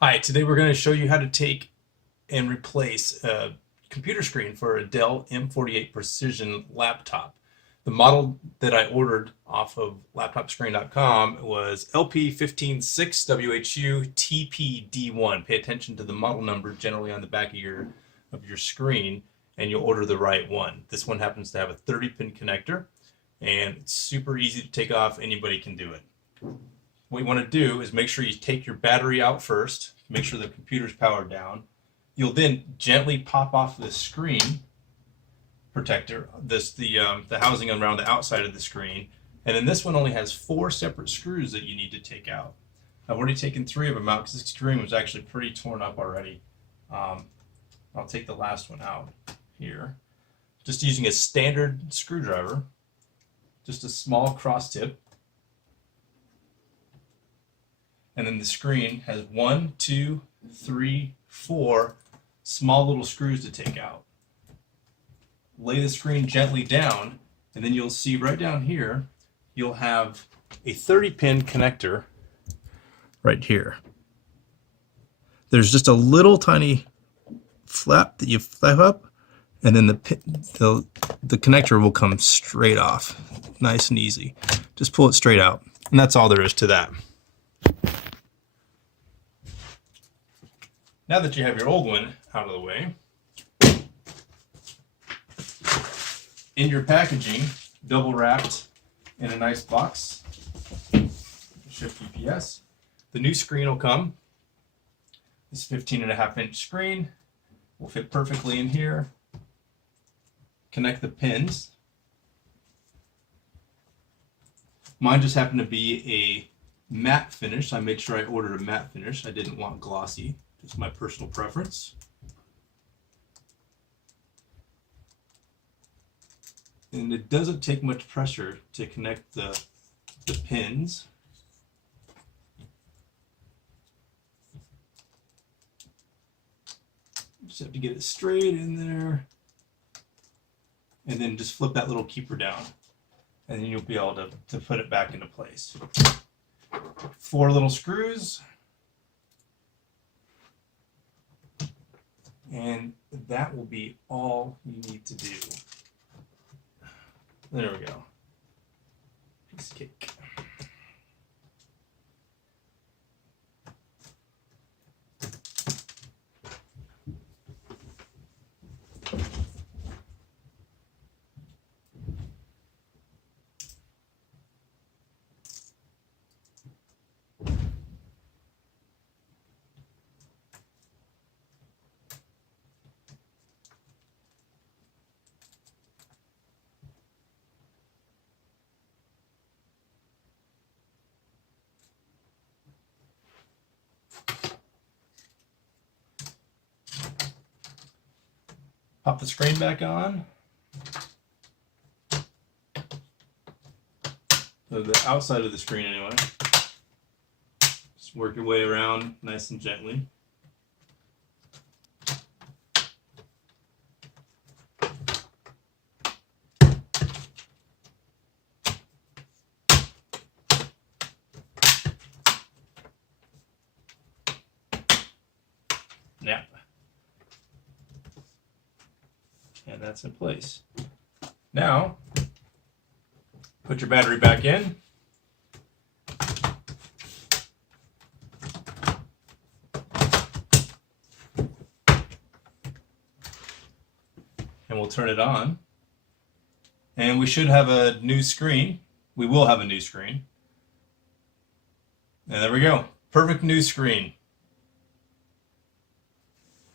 Hi, today we're going to show you how to take and replace a computer screen for a Dell M48 Precision laptop. The model that I ordered off of laptopscreen.com was LP156WHU TPD1. Pay attention to the model number generally on the back of your screen and you'll order the right one. This one happens to have a 30-pin connector and it's super easy to take off. Anybody can do it. What you want to do is make sure you take your battery out first, make sure the computer's powered down. You'll then gently pop off the screen protector, the housing around the outside of the screen, and then this one only has 4 separate screws that you need to take out. I've already taken 3 of them out because this screen was actually pretty torn up already. I'll take the last one out here. Just using a standard screwdriver, just a small cross tip. And then the screen has 1, 2, 3, 4 small little screws to take out. Lay the screen gently down, and then you'll see right down here, you'll have a 30-pin connector right here. There's just a little tiny flap that you flap up, and then the connector will come straight off, nice and easy. Just pull it straight out, and that's all there is to that. Now that you have your old one out of the way, in your packaging, double wrapped in a nice box, shift UPS, the new screen will come. This 15.5-inch screen will fit perfectly in here. Connect the pins. Mine just happened to be a matte finish. I made sure I ordered a matte finish. I didn't want glossy. Just my personal preference. And it doesn't take much pressure to connect the pins. Just have to get it straight in there. And then just flip that little keeper down. And then you'll be able to put it back into place. 4 little screws. And that will be all you need to do. There we go. Piece of cake. Pop the screen back on. So the outside of the screen anyway. Just work your way around nice and gently. Yeah. And that's in place. Now, put your battery back in. And we'll turn it on. And we should have a new screen. We will have a new screen. And there we go. Perfect new screen.